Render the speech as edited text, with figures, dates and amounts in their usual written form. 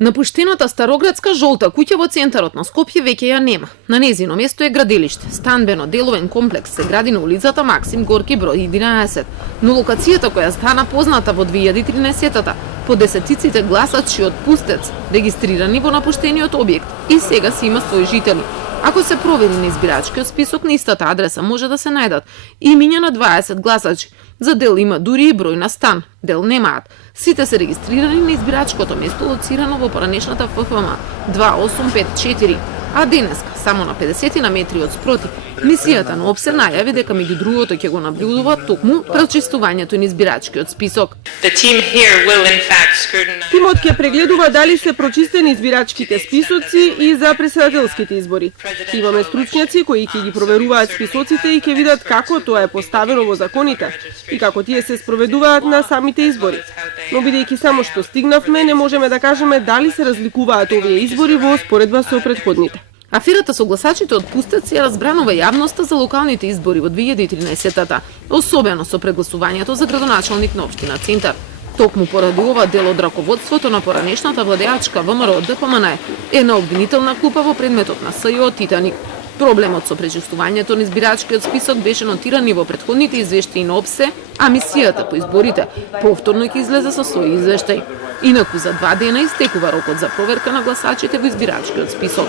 Напуштената староградска жолта куќа во центарот на Скопје веќе ја нема. На незино место е градилиште. Станбено-деловен комплекс се гради на улицата Максим Горки број 11. Но локацијата која стана позната во 2013-та по десетиците гласачи од пустец, регистрирани во напуштениот објект, и сега си има своји жители. Ако се провери на избирачкиот список, на истата адреса може да се најдат имиња на 20 гласачи. За дел има дури и број на стан, дел немаат. Сите се регистрирани на избирачкото место лоцирано во поранешната ФФМ 2854. А денеска, само на 50 на метри од спротив, мисијата на ОПСЕ најави дека меѓу другото ќе го набљудува токму пречистувањето на избирачкиот список. Тимот ќе прегледува дали се прочистени избирачките списоци и за претседателските избори. Имаме стручњаци кои ќе ги проверуваат списоците и ќе видат како тоа е поставено во законите и како тие се спроведуваат на самите избори. Но бидејќи само што стигнавме, не можеме да кажеме дали се разликуваат овие избори во споредба со претходните. Аферата со гласачите од пустец ја разбранува јавноста за локалните избори во 2013-та, особено со прегласувањето за градоначалник на општина Центар. Токму поради ова дел од раководството на поранешната владеачка ВМРО ДПМН е на обвинителна клупа во предметот на СЈО Титаник. Проблемот со пречистувањето на избирачкиот список беше нотиран и во претходните извештаи на ОПСЕ, а мисијата по изборите повторно ќе излезе со свој извештај. Инаку за 2 дена истекува рокот за проверка на гласачите во избирачкиот список.